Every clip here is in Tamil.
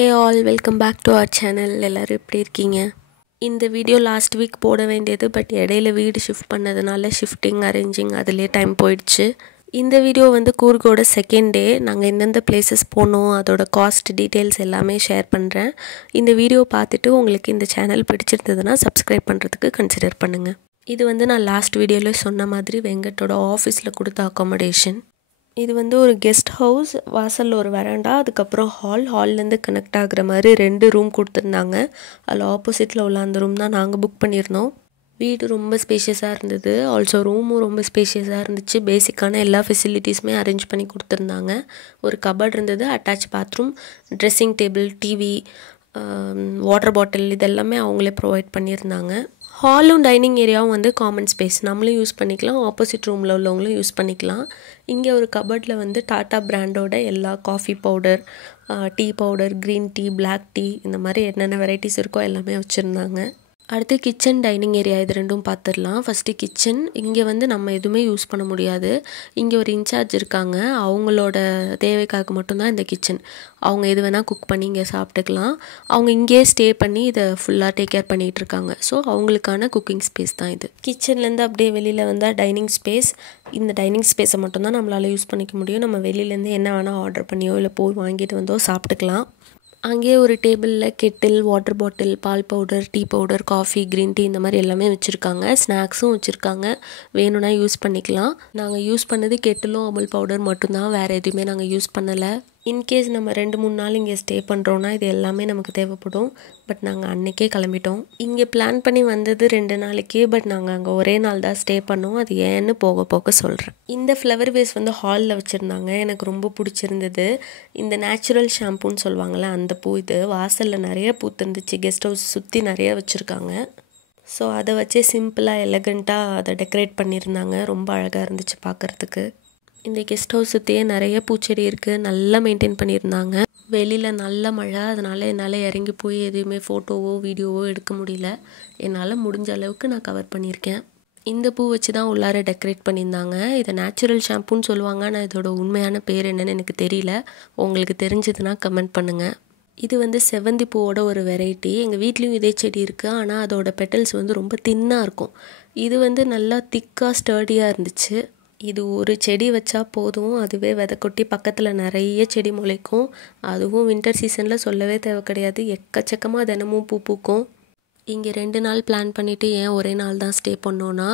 Hey all, welcome back to our channel. எல்லாரும் எப்படி இருக்கீங்க? இந்த வீடியோ லாஸ்ட் வீக் போட வேண்டியது பட் இடையில வீடு ஷிஃப்ட் பண்ணதுனால ஷிஃப்டிங் அரேஞ்சிங் அதிலே டைம் போயிடுச்சு. இந்த வீடியோ வந்து கூர்கோட செகண்ட் டே. நாங்கள் எந்தெந்த பிளேசஸ் போனோம், அதோட காஸ்ட் டீட்டெயில்ஸ் எல்லாமே ஷேர் பண்ணுறேன். இந்த வீடியோ பார்த்துட்டு உங்களுக்கு இந்த சேனல் பிடிச்சிருந்ததுன்னா சப்ஸ்கிரைப் பண்ணுறதுக்கு கன்சிடர் பண்ணுங்கள். இது வந்து நான் லாஸ்ட் வீடியோவில் சொன்ன மாதிரி வெங்கட்டோட ஆஃபீஸில் கொடுத்த அக்காமடேஷன். இது வந்து ஒரு கெஸ்ட் ஹவுஸ், வாசலில் ஒரு வராண்டா, அதுக்கப்புறம் ஹால்லேருந்து கனெக்ட் ஆகுற மாதிரி 2 ரூம் கொடுத்துருந்தாங்க. அதில் ஆப்போசிட்டில் உள்ள அந்த ரூம் தான் நாங்கள் புக் பண்ணியிருந்தோம். வீடு ரொம்ப ஸ்பேஷியஸாக இருந்தது, ஆல்சோ ரூமும் ரொம்ப ஸ்பேஷியஸாக இருந்துச்சு. பேசிக்கான எல்லா ஃபெசிலிட்டிஸுமே அரேஞ்ச் பண்ணி கொடுத்துருந்தாங்க. ஒரு கபர்ட் இருந்தது, attach bathroom, dressing table, TV, water bottle இதெல்லாமே அவங்களே ப்ரொவைட் பண்ணியிருந்தாங்க. ஹாலும் டைனிங் ஏரியாவும் வந்து காமன் ஸ்பேஸ், நம்மளும் யூஸ் பண்ணிக்கலாம், ஆப்போசிட் ரூமில் உள்ளவங்களும் யூஸ் பண்ணிக்கலாம். இங்கே ஒரு கபர்டில் வந்து டாட்டா பிராண்டோட எல்லா coffee powder, tea powder, green tea, black tea, இந்த மாதிரி என்னென்ன வெரைட்டிஸ் இருக்கோ எல்லாமே வச்சுருந்தாங்க. அடுத்து கிச்சன், டைனிங் ஏரியா இது ரெண்டும் பார்த்துடலாம். First kitchen. இங்கே வந்து நம்ம எதுவுமே யூஸ் பண்ண முடியாது. இங்கே ஒரு இன்சார்ஜ் இருக்காங்க, அவங்களோட தேவைக்காக மட்டும்தான் இந்த கிச்சன். அவங்க எது வேணால் குக் பண்ணி இங்கே சாப்பிட்டுக்கலாம். அவங்க இங்கேயே ஸ்டே பண்ணி இதை ஃபுல்லாக டேக் கேர் பண்ணிகிட்டு இருக்காங்க. ஸோ அவங்களுக்கான குக்கிங் ஸ்பேஸ் தான் இது. கிச்சன்லேருந்து அப்படியே வெளியில் வந்தால் டைனிங் ஸ்பேஸ். இந்த டைனிங் ஸ்பேஸை மட்டும்தான் நம்மளால் யூஸ் பண்ணிக்க முடியும். நம்ம வெளியிலேருந்து என்ன வேணால் ஆர்டர் பண்ணியோ இல்லை போய் வாங்கிட்டு வந்தோ சாப்பிட்டுக்கலாம். அங்கேயே ஒரு டேபிளில் கெட்டில், வாட்டர் பாட்டில், பால் powder, tea powder, coffee, green tea இந்த மாதிரி எல்லாமே வச்சுருக்காங்க. ஸ்நாக்ஸும் வச்சுருக்காங்க, வேணும்னா யூஸ் பண்ணிக்கலாம். நாங்கள் யூஸ் பண்ணது கெட்டிலும் அமுல் பவுடர் மட்டும்தான், வேறு எதுவுமே நாங்கள் யூஸ் பண்ணலை. இன்கேஸ் நம்ம 2-3 நாள் இங்கே ஸ்டே பண்ணுறோன்னா இது எல்லாமே நமக்கு தேவைப்படும். பட் நாங்கள் அன்றைக்கே கிளம்பிட்டோம். இங்கே பிளான் பண்ணி வந்தது 2 நாளைக்கு, பட் நாங்கள் அங்கே ஒரே நாள் தான் ஸ்டே பண்ணோம். அது ஏன்னு போக போக சொல்கிறேன். இந்த ஃப்ளவர் வேஸ் வந்து ஹாலில் வச்சுருந்தாங்க, எனக்கு ரொம்ப பிடிச்சிருந்தது. இந்த நேச்சுரல் ஷாம்புன்னு சொல்லுவாங்கள்ல அந்த பூ, இது வாசலில் நிறைய பூத்துருந்துச்சு. கெஸ்ட் ஹவுஸ் சுற்றி நிறைய வச்சுருக்காங்க. ஸோ அதை வச்சே சிம்பிளாக எலகண்ட்டாக அதை டெக்கரேட் பண்ணியிருந்தாங்க. ரொம்ப அழகாக இருந்துச்சு பார்க்குறதுக்கு. இந்த கெஸ்ட் ஹவுஸ் சுற்றியே நிறைய பூச்செடி இருக்குது, நல்லா மெயின்டைன் பண்ணியிருந்தாங்க. வெளியில் நல்ல மழை, அதனால் என்னால் இறங்கி போய் எதுவுமே ஃபோட்டோவோ வீடியோவோ எடுக்க முடியல. என்னால் முடிஞ்ச அளவுக்கு நான் கவர் பண்ணியிருக்கேன். இந்த பூ வச்சு தான் உள்ளார டெக்கரேட் பண்ணியிருந்தாங்க. இதை நேச்சுரல் ஷாம்புன்னு சொல்லுவாங்க, ஆனால் இதோட உண்மையான பேர் என்னன்னு எனக்கு தெரியல. உங்களுக்கு தெரிஞ்சதுன்னா கமெண்ட் பண்ணுங்கள். இது வந்து செவ்வந்தி பூவோட ஒரு வெரைட்டி. எங்கள் வீட்லேயும் இதே செடி இருக்குது, ஆனால் அதோட பெட்டல்ஸ் வந்து ரொம்ப தின்னாக இருக்கும். இது வந்து நல்லா திக்காக ஸ்டர்டியாக இருந்துச்சு. இது ஒரு செடி வச்சா போதும், அதுவே விதை கொட்டி பக்கத்தில் நிறைய செடி முளைக்கும். அதுவும் வின்டர் சீசனில் சொல்லவே தேவை கிடையாது, எக்கச்சக்கமாக தினமும் பூ பூக்கும். இங்கே 2 நாள் பிளான் பண்ணிவிட்டு ஏன் ஒரே நாள் தான் ஸ்டே பண்ணோன்னா,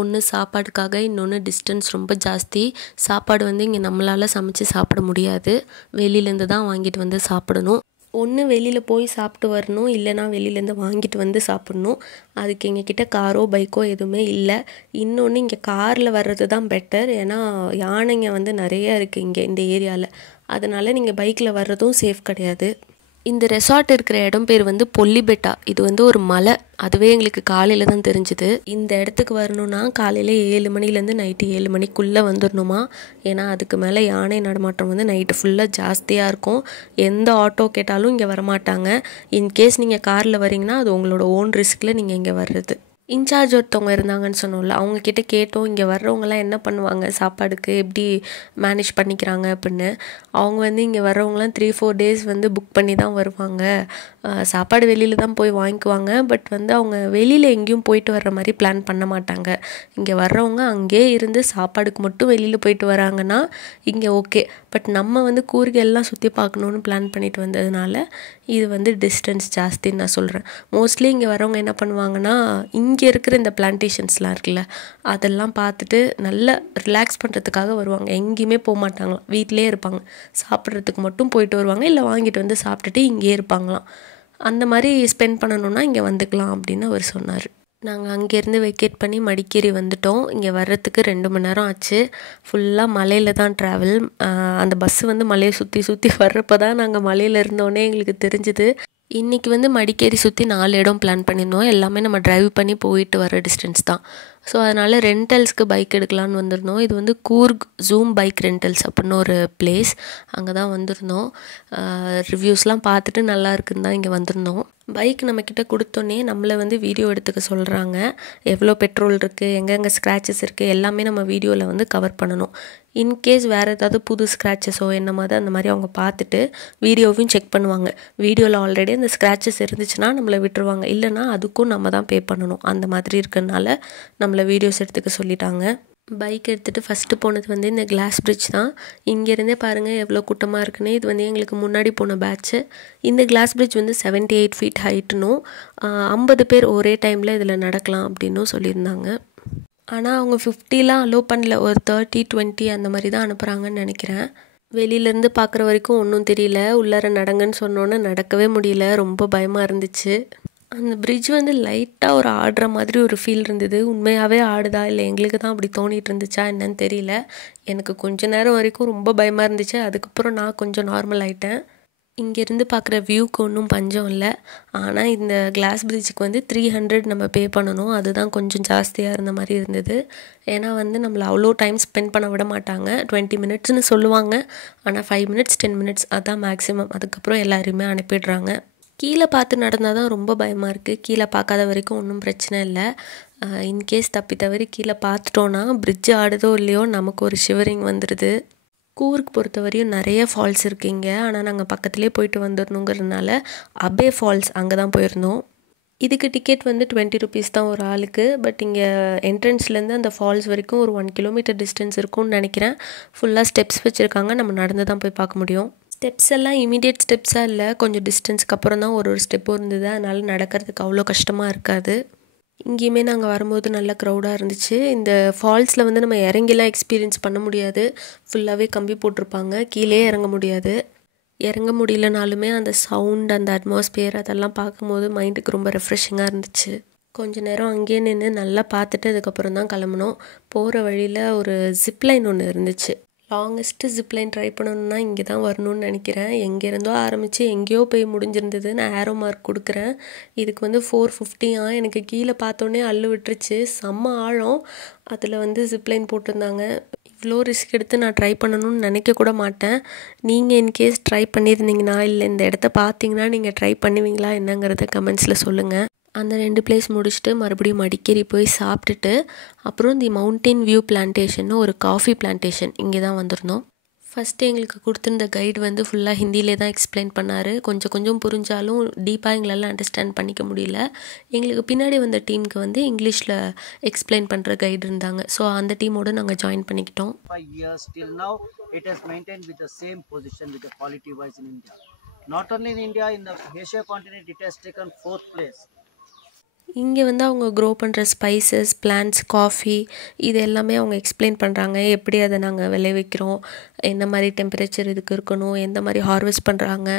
ஒன்று சாப்பாடுக்காக, இன்னொன்று டிஸ்டன்ஸ் ரொம்ப ஜாஸ்தி. சாப்பாடு வந்து இங்கே நம்மளால் சமைச்சு சாப்பிட முடியாது, வெளியிலேருந்து தான் வாங்கிட்டு வந்து சாப்பிடணும். ஒன்று வெளியில் போய் சாப்பிட்டு வரணும், இல்லைனா வெளியிலேருந்து வாங்கிட்டு வந்து சாப்பிட்ணும். அதுக்கு எங்ககிட்ட காரோ பைக்கோ எதுவுமே இல்லை. இன்னொன்று இங்கே காரில் வர்றது தான் பெட்டர், ஏன்னா யானைங்க வந்து நிறைய இருக்குது இங்கே இந்த ஏரியாவில். அதனால் நீங்கள் பைக்கில் வர்றதும் சேஃப் கிடையாது. இந்த ரெசார்ட் இருக்கிற இடம் பேர் வந்து பொல்லிபெட்டா. இது வந்து ஒரு மலை, அதுவே எங்களுக்கு காலையில் தான் தெரிஞ்சுது. இந்த இடத்துக்கு வரணுன்னா காலையில் 7 மணிலேருந்து நைட்டு 7 மணிக்குள்ளே வந்துடணுமா. ஏன்னா அதுக்கு மேலே யானை நடமாட்டம் வந்து நைட்டு ஃபுல்லாக ஜாஸ்தியாக இருக்கும். எந்த ஆட்டோ கேட்டாலும் இங்கே வரமாட்டாங்க. இன்கேஸ் நீங்கள் காரில் வரீங்கன்னா அது உங்களோட ஓன் ரிஸ்கில் நீங்கள் இங்கே வர்றது. இன்சார்ஜ் ஒருத்தவங்க இருந்தாங்கன்னு சொன்னோம்ல, அவங்கக்கிட்ட கேட்டோம் இங்கே வர்றவங்களாம் என்ன பண்ணுவாங்க, சாப்பாடுக்கு எப்படி மேனேஜ் பண்ணிக்கிறாங்க அப்படின்னு. அவங்க வந்து இங்கே வர்றவங்களாம் 3-4 டேஸ் வந்து புக் பண்ணி தான் வருவாங்க. சாப்பாடு வெளியில் தான் போய் வாங்கிக்குவாங்க. பட் வந்து அவங்க வெளியில் எங்கேயும் போயிட்டு வர்ற மாதிரி பிளான் பண்ண மாட்டாங்க. இங்கே வர்றவங்க அங்கேயே இருந்து சாப்பாடுக்கு மட்டும் வெளியில் போயிட்டு வராங்கன்னா இங்கே ஓகே. பட் நம்ம வந்து கூர்கெல்லாம் சுற்றி பார்க்கணுன்னு பிளான் பண்ணிட்டு வந்ததுனால இது வந்து டிஸ்டன்ஸ் ஜாஸ்தின்னு நான் சொல்கிறேன். மோஸ்ட்லி இங்கே வரவங்க என்ன பண்ணுவாங்கன்னா, இங்கே இருக்கிற இந்த பிளான்டேஷன்ஸ்லாம் இருக்குல்ல அதெல்லாம் பார்த்துட்டு நல்லா ரிலாக்ஸ் பண்ணுறதுக்காக வருவாங்க. எங்கேயுமே போக மாட்டாங்களாம், வீட்டிலே இருப்பாங்க. சாப்பிட்றதுக்கு மட்டும் போயிட்டு வருவாங்க, இல்லை வாங்கிட்டு வந்து சாப்பிட்டுட்டு இங்கேயே இருப்பாங்களாம். அந்த மாதிரி ஸ்பெண்ட் பண்ணணுன்னா இங்கே வந்துக்கலாம் அப்படின்னு அவர் சொன்னார். நாங்கள் அங்கேருந்து வெக்கேட் பண்ணி மடிக்கேரி வந்துட்டோம். இங்கே வர்றதுக்கு 2 மணி நேரம் ஆச்சு. ஃபுல்லாக மலையில் தான் ட்ராவல். அந்த பஸ்ஸு வந்து மலையை சுற்றி சுற்றி வர்றப்போ தான் நாங்கள் மலையில் இருந்தோன்னே எங்களுக்கு தெரிஞ்சுது. இன்றைக்கி வந்து மடிக்கேரி சுற்றி 4 இடம் பிளான் பண்ணியிருந்தோம். எல்லாமே நம்ம ட்ரைவ் பண்ணி போயிட்டு வர டிஸ்டன்ஸ் தான். ஸோ அதனால் ரெண்டல்ஸ்க்கு பைக் எடுக்கலான்னு வந்திருந்தோம். இது வந்து கூர்க் ஜூம் பைக் ரெண்டல்ஸ் அப்படின்னு ஒரு பிளேஸ். அங்கே தான் வந்திருந்தோம். ரிவ்யூஸ்லாம் பார்த்துட்டு நல்லா இருக்குன்னு தான் இங்கே வந்திருந்தோம். பைக் நம்மக்கிட்ட கொடுத்தோன்னே நம்மளை வந்து வீடியோ எடுத்துக்க சொல்கிறாங்க. எவ்வளோ பெட்ரோல் இருக்குது, எங்கெங்கே ஸ்க்ராச்சஸ் இருக்குது எல்லாமே நம்ம வீடியோவில் வந்து கவர் பண்ணணும். இன்கேஸ் வேறு ஏதாவது புது ஸ்க்ராச்சஸோ என்ன மாதிரி அந்த மாதிரி அவங்க பார்த்துட்டு வீடியோவையும் செக் பண்ணுவாங்க. வீடியோவில் ஆல்ரெடி அந்த ஸ்க்ராச்சஸ் இருந்துச்சுன்னா நம்மளை விட்டுருவாங்க, இல்லைனா அதுக்கும் நம்ம தான் பே பண்ணணும். அந்த மாதிரி இருக்கிறதுனால நம்மளை வீடியோஸ் எடுத்துக்க சொல்லிட்டாங்க. பைக் எடுத்துகிட்டு ஃபஸ்ட்டு போனது வந்து இந்த கிளாஸ் பிரிட்ஜ் தான். இங்கேருந்தே பாருங்கள் எவ்வளோ கூட்டமாக இருக்குன்னு. இது வந்து எங்களுக்கு முன்னாடி போன பேட்ச்சு. இந்த கிளாஸ் பிரிட்ஜ் வந்து 78 ஃபீட் ஹைட்டுனும் 50 பேர் ஒரே டைமில் இதில் நடக்கலாம் அப்படின்னும் சொல்லியிருந்தாங்க. ஆனால் அவங்க 50லாம் அலோவ் பண்ணல, ஒரு 30, 20 அந்த மாதிரி தான் அனுப்புகிறாங்கன்னு நினைக்கிறேன். வெளியிலேருந்து பார்க்குற வரைக்கும் ஒன்றும் தெரியல. உள்ளார நடங்கன்னு சொன்னோன்னே நடக்கவே முடியல, ரொம்ப பயமாக இருந்துச்சு. அந்த பிரிட்ஜ் வந்து லைட்டாக ஒரு ஆடுற மாதிரி ஒரு ஃபீல் இருந்தது. உண்மையாகவே ஆடுதா இல்லை எங்களுக்கு தான் அப்படி தோணிகிட்டு இருந்துச்சா என்னன்னு தெரியல. எனக்கு கொஞ்ச நேரம் வரைக்கும் ரொம்ப பயமாக இருந்துச்சு. அதுக்கப்புறம் நான் கொஞ்சம் நார்மல் ஆகிட்டேன். இங்கேருந்து பார்க்குற வியூக்கு ஒன்றும் பஞ்சம் இல்லை. ஆனால் இந்த கிளாஸ் பிரிட்ஜுக்கு வந்து 300 நம்ம பே பண்ணணும். அதுதான் கொஞ்சம் ஜாஸ்தியாக இருந்த மாதிரி இருந்தது. ஏன்னா வந்து நம்மளை அவ்வளோ டைம் ஸ்பெண்ட் பண்ண விட மாட்டாங்க. 20 மினிட்ஸ்னு சொல்லுவாங்க, ஆனால் 5 மினிட்ஸ் 10 மினிட்ஸ் அதுதான் மேக்ஸிமம். அதுக்கப்புறம் எல்லாருமே அனுப்பிடுறாங்க. கீழே பார்த்து நடந்தால் தான் ரொம்ப பயமாக இருக்குது. கீழே பார்க்காத வரைக்கும் ஒன்றும் பிரச்சனை இல்லை. இன்கேஸ் தப்பி தவறி கீழே பார்த்துட்டோன்னா பிரிட்ஜ் ஆடுதோ இல்லையோ நமக்கு ஒரு ஷிவரிங் வந்துடுது. கூர்க் பொறுத்த வரையும் நிறைய ஃபால்ஸ் இருக்குங்க. ஆனால் நாங்கள் பக்கத்துலேயே போயிட்டு வந்துடணுங்கிறதுனால அபே ஃபால்ஸ் அங்கே தான் போயிருந்தோம். இதுக்கு டிக்கெட் வந்து 20 ருபீஸ் தான் ஒரு ஆளுக்கு. பட் இங்கே என்ட்ரன்ஸ்லேருந்து அந்த ஃபால்ஸ் வரைக்கும் ஒரு 1 கிலோமீட்டர் டிஸ்டன்ஸ் இருக்கும்னு நினைக்கிறேன். ஃபுல்லாக ஸ்டெப்ஸ் வச்சுருக்காங்க, நம்ம நடந்து தான் போய் பார்க்க முடியும். ஸ்டெப்ஸ் எல்லாம் இமீடியட் ஸ்டெப்ஸாக இல்லை, கொஞ்சம் டிஸ்டன்ஸ்க்கு அப்புறம் தான் ஒரு ஸ்டெப்பும் இருந்தது. அதனால் நடக்கிறதுக்கு அவ்வளோ கஷ்டமாக இருக்காது. இங்கேயுமே நாங்கள் வரும்போது நல்ல க்ரௌடாக இருந்துச்சு. இந்த ஃபால்ஸில் வந்து நம்ம இறங்கிலாம் எக்ஸ்பீரியன்ஸ் பண்ண முடியாது. ஃபுல்லாகவே கம்பி போட்டிருப்பாங்க, கீழே இறங்க முடியாது. இறங்க முடியலனாலுமே அந்த சவுண்ட், அந்த அட்மாஸ்பியர் அதெல்லாம் பார்க்கும்போது மைண்டுக்கு ரொம்ப ரெஃப்ரெஷிங்காக இருந்துச்சு. கொஞ்சம் நேரம் அங்கேயே நின்று நல்லா பார்த்துட்டு அதுக்கப்புறம் தான் கிளம்புனோம். போகிற வழியில் ஒரு ஜிப்லைன் ஒன்று இருந்துச்சு. லாங்கஸ்ட்டு ஜிப்லைன் ட்ரை பண்ணணுன்னா இங்கே தான் வரணும்னு நினைக்கிறேன். எங்கேருந்தோ ஆரம்பித்து எங்கேயோ போய் முடிஞ்சிருந்தது. நான் ஏரோ மார்க் கொடுக்குறேன். இதுக்கு வந்து 450. எனக்கு கீழே பார்த்தோன்னே அள்ளு விட்டுருச்சு. செம்ம ஆழம். அதில் வந்து ஜிப்லைன் போட்டிருந்தாங்க. இவ்வளோ ரிஸ்க் எடுத்து நான் ட்ரை பண்ணணும்னு நினைக்க கூட மாட்டேன். நீங்கள் இன்கேஸ் ட்ரை பண்ணியிருந்தீங்கன்னா இல்லை இந்த இடத்த பார்த்தீங்கன்னா நீங்கள் ட்ரை பண்ணுவீங்களா என்னங்கிறத கமெண்ட்ஸில் சொல்லுங்கள். அந்த 2 பிளேஸ் முடிச்சுட்டு மறுபடியும் மடிக்கேரி போய் சாப்பிட்டுட்டு அப்புறம் தி மவுண்டன் வியூ பிளான்டேஷன் ஒரு காஃபி பிளான்டேஷன் இங்கே தான் வந்திருந்தோம். ஃபஸ்ட்டு எங்களுக்கு கொடுத்துருந்த கைடு வந்து ஃபுல்லாக ஹிந்தியிலே தான் எக்ஸ்பிளைன் பண்ணார். கொஞ்சம் கொஞ்சம் புரிஞ்சாலும் டீப்பாக எங்களால் அண்டர்ஸ்டாண்ட் பண்ணிக்க முடியல. எங்களுக்கு பின்னாடி வந்த டீமுக்கு வந்து இங்கிலீஷில் எக்ஸ்பிளைன் பண்ணுற கைடு இருந்தாங்க. ஸோ அந்த டீமோடு நாங்கள் ஜாயின் பண்ணிக்கிட்டோம். 5 years till now it has maintained with the same position with the quality wise in India. Not only in India, in the Asia continent it has taken 4th place. இங்கே வந்து அவங்க க்ரோ பண்ணுற ஸ்பைசஸ், பிளான்ட்ஸ், காஃபி இது எல்லாமே அவங்க எக்ஸ்பிளைன் பண்ணுறாங்க. எப்படி அதை நாங்கள் விளைவிக்கிறோம், என்ன மாதிரி டெம்பரேச்சர் இதுக்கு இருக்கணும், எந்த மாதிரி ஹார்வெஸ்ட் பண்ணுறாங்க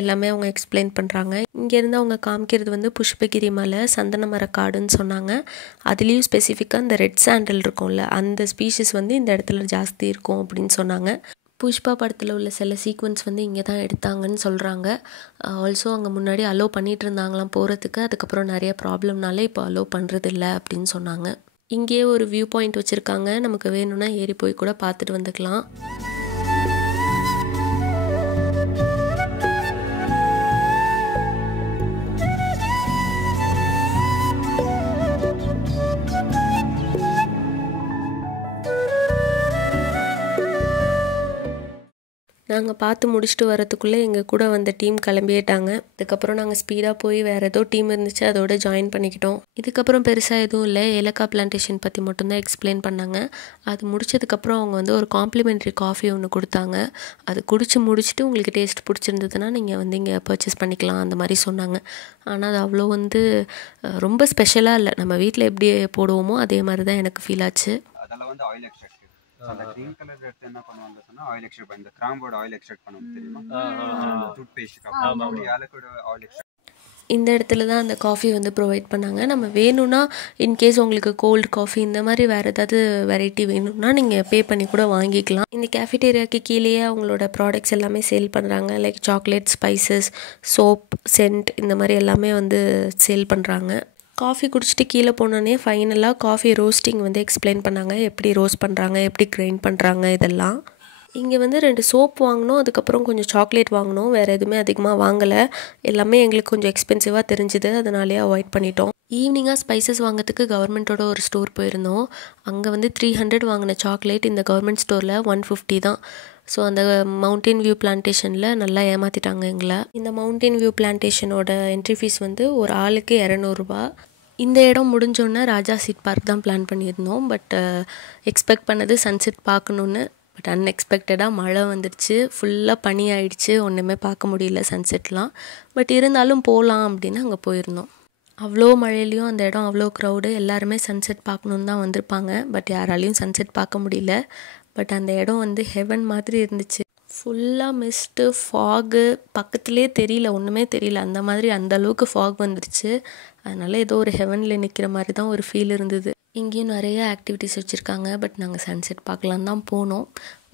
எல்லாமே அவங்க எக்ஸ்பிளைன் பண்ணுறாங்க. இங்கேருந்து அவங்க காமிக்கிறது வந்து புஷ்பகிரி மலை, சந்தன மர காடுன்னு சொன்னாங்க. அதுலேயும் ஸ்பெசிஃபிக்காக இந்த ரெட் சாண்டல் இருக்கும்ல அந்த ஸ்பீஷிஸ் வந்து இந்த இடத்துல ஜாஸ்தி இருக்கும் அப்படின்னு சொன்னாங்க. புஷ்பா படத்தில் உள்ள சில சீக்வன்ஸ் வந்து இங்கே தான் எடுத்தாங்கன்னு சொல்கிறாங்க. ஆல்சோ அங்கே முன்னாடி அலோவ் பண்ணிகிட்டு இருந்தாங்களாம் போகிறதுக்கு. அதுக்கப்புறம் நிறைய ப்ராப்ளம்னால இப்போ அலோவ் பண்ணுறதில்ல அப்படின்னு சொன்னாங்க. இங்கேயே ஒரு வியூ பாயிண்ட் வச்சுருக்காங்க. நமக்கு வேணும்னா ஏறி போய் கூட பார்த்துட்டு வந்துக்கலாம். நாங்கள் பார்த்து முடிச்சுட்டு வரத்துக்குள்ளே எங்கள் கூட வந்த டீம் கிளம்பிட்டாங்க. அதுக்கப்புறம் நாங்கள் ஸ்பீடாக போய் வேறு ஏதோ டீம் இருந்துச்சு அதோட ஜாயின் பண்ணிக்கிட்டோம். இதுக்கப்புறம் பெருசாக எதுவும் இல்லை, ஏலக்காய் பிளான்டேஷன் பற்றி மட்டும்தான் எக்ஸ்பிளைன் பண்ணாங்க. அது முடிச்சதுக்கப்புறம் அவங்க வந்து ஒரு காம்ப்ளிமெண்ட்ரி காஃபி ஒன்று கொடுத்தாங்க. அது குடிச்சு முடிச்சுட்டு உங்களுக்கு டேஸ்ட் பிடிச்சிருந்ததுன்னா நீங்கள் வந்து இங்கே பர்ச்சேஸ் பண்ணிக்கலாம் அந்த மாதிரி சொன்னாங்க. ஆனால் அது அவ்வளோ வந்து ரொம்ப ஸ்பெஷலாக இல்லை, நம்ம வீட்டில் எப்படி போடுவோமோ அதே மாதிரி தான் எனக்கு ஃபீல் ஆச்சு. அதெல்லாம் வந்து ஆயில் எக்ஸ்ட்ராக்ட் அந்த கிரீன் கலர் எடுத்து என்ன பண்ணுவாங்க சொன்னா ஆயில் எக்ஸ்ட்ராக்ட் இந்த கிராம்போட ஆயில் எக்ஸ்ட்ராக்ட் பண்ணுவாங்க தெரியுமா, டூத் பேஸ்ட் அப்படி ஏலக்கோட ஆயில் எக்ஸ்ட்ராக்ட். இந்த இடத்துல தான் அந்த காஃபி வந்து ப்ரொவைட் பண்ணாங்க. நம்ம வேணும்னா இன்கேஸ் உங்களுக்கு கோல்டு காஃபி இந்த மாதிரி வேறு ஏதாவது வெரைட்டி வேணும்னா நீங்கள் பே பண்ணி கூட வாங்கிக்கலாம். இந்த கேஃபிடேரியாவுக்கு கீழேயே அவங்களோட ப்ராடக்ட்ஸ் எல்லாமே சேல் பண்ணுறாங்க. Like chocolate, spices, soap, scent இந்த மாதிரி எல்லாமே வந்து சேல் பண்ணுறாங்க. காஃபி குடிச்சிட்டு கீழே போனோடனே ஃபைனலாக காஃபி ரோஸ்டிங் வந்து எக்ஸ்பிளைன் பண்ணாங்க, எப்படி ரோஸ்ட் பண்ணுறாங்க, எப்படி கிரைண்ட் பண்ணுறாங்க இதெல்லாம். இங்கே வந்து 2 சோப் வாங்கினோம், அதுக்கப்புறம் கொஞ்சம் சாக்லேட் வாங்கினோம். வேறு எதுவுமே அதிகமாக வாங்கலை. எல்லாமே எங்களுக்கு கொஞ்சம் எக்ஸ்பென்சிவாக தெரிஞ்சுது, அதனாலே அவாய்ட் பண்ணிட்டோம். ஈவினிங்காக ஸ்பைசஸ் வாங்கிறதுக்கு கவர்மெண்ட்டோட ஒரு ஸ்டோர் போயிருந்தோம். அங்கே வந்து 300 வாங்கின சாக்லேட் இந்த கவர்மெண்ட் ஸ்டோரில் 150 தான். ஸோ அந்த மவுண்டன் வியூ பிளான்டேஷனில் நல்லா ஏமாற்றிட்டாங்க எங்களை. இந்த மவுண்டன் வியூ பிளான்டேஷனோட என்ட்ரி ஃபீஸ் வந்து ஒரு ஆளுக்கு 200 ரூபா. இந்த இடம் முடிஞ்சோன்னே ராஜா சீட் பார்க் தான் பிளான் பண்ணியிருந்தோம். பட் எக்ஸ்பெக்ட் பண்ணது சன்செட் பார்க்கணுன்னு. பட் அன்எக்ஸ்பெக்டடாக மழை வந்துடுச்சு, ஃபுல்லாக பனி ஆயிடுச்சு, ஒன்றுமே பார்க்க முடியல சன்செட்லாம். பட் இருந்தாலும் போகலாம் அப்படின்னு அங்கே போயிருந்தோம். அவ்வளோ மழையிலையும் அந்த இடம் அவ்வளோ க்ரௌடு, எல்லாருமே சன்செட் பார்க்கணுன்னு தான் வந்திருப்பாங்க. பட் யாராலையும் சன்செட் பார்க்க முடியல. பட் அந்த இடம் வந்து ஹெவன் மாதிரி இருந்துச்சு. ஃபுல்லாக மிஸ்ட்டு, ஃபாகு, பக்கத்துலேயே தெரியல, ஒன்றுமே தெரியல, அந்த மாதிரி அந்த அளவுக்கு ஃபாக் வந்துருச்சு. அதனால் ஏதோ ஒரு ஹெவனில் நிற்கிற மாதிரி தான் ஒரு ஃபீல் இருந்தது. இங்கேயும் நிறைய ஆக்டிவிட்டீஸ் வச்சுருக்காங்க. பட் நாங்கள் சன்செட் பார்க்கலான்னு தான் போனோம்.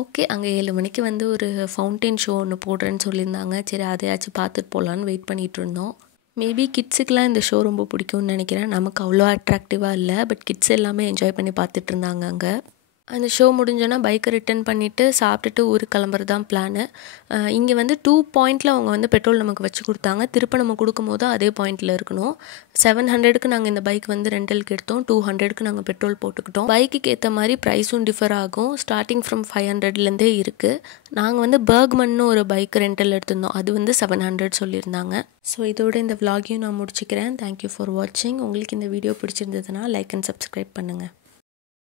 ஓகே, அங்கே 7 மணிக்கு வந்து ஒரு ஃபவுண்டைன் ஷோ ஒன்று போடுறேன்னு சொல்லியிருந்தாங்க. சரி அதையாச்சும் பார்த்துட்டு போகலான்னு வெயிட் பண்ணிகிட்டு இருந்தோம். மேபி கிட்ஸுக்கெலாம் இந்த ஷோ ரொம்ப பிடிக்கும்னு நினைக்கிறேன். நமக்கு அவ்வளோ அட்ராக்டிவாக இல்லை, பட் கிட்ஸ் எல்லாமே என்ஜாய் பண்ணி பார்த்துட்டு இருந்தாங்க அங்கே. அந்த ஷோ முடிஞ்சோன்னா பைக்கை ரிட்டர்ன் பண்ணிவிட்டு சாப்பிட்டுட்டு ஊருக்கு கிளம்புறது தான் பிளானு. இங்கே வந்து 2 பாயிண்டில் அவங்க வந்து பெட்ரோல் நமக்கு வச்சு கொடுத்தாங்க. திருப்ப நம்ம கொடுக்கும் போது அதே பாயிண்டில் இருக்கணும். 700க்கு நாங்கள் இந்த பைக் வந்து ரெண்டலுக்கு எடுத்தோம். 200க்கு நாங்கள் பெட்ரோல் போட்டுக்கிட்டோம். பைக்குக்கு ஏற்ற மாதிரி ப்ரைஸும் டிஃபர் ஆகும். ஸ்டார்டிங் ஃப்ரம் 500லேருந்தே இருக்குது. நாங்கள் வந்து பர்க்மன்னு ஒரு பைக் ரெண்டல் எடுத்திருந்தோம். அது வந்து 700 சொல்லியிருந்தாங்க. ஸோ இதோட இந்த விலாகையும் நான் முடிச்சுக்கிறேன். தேங்க்யூ ஃபார் வாட்சிங். உங்களுக்கு இந்த வீடியோ பிடிச்சிருந்ததுன்னா லைக் அண்ட் சப்ஸ்கிரைப் பண்ணுங்கள்.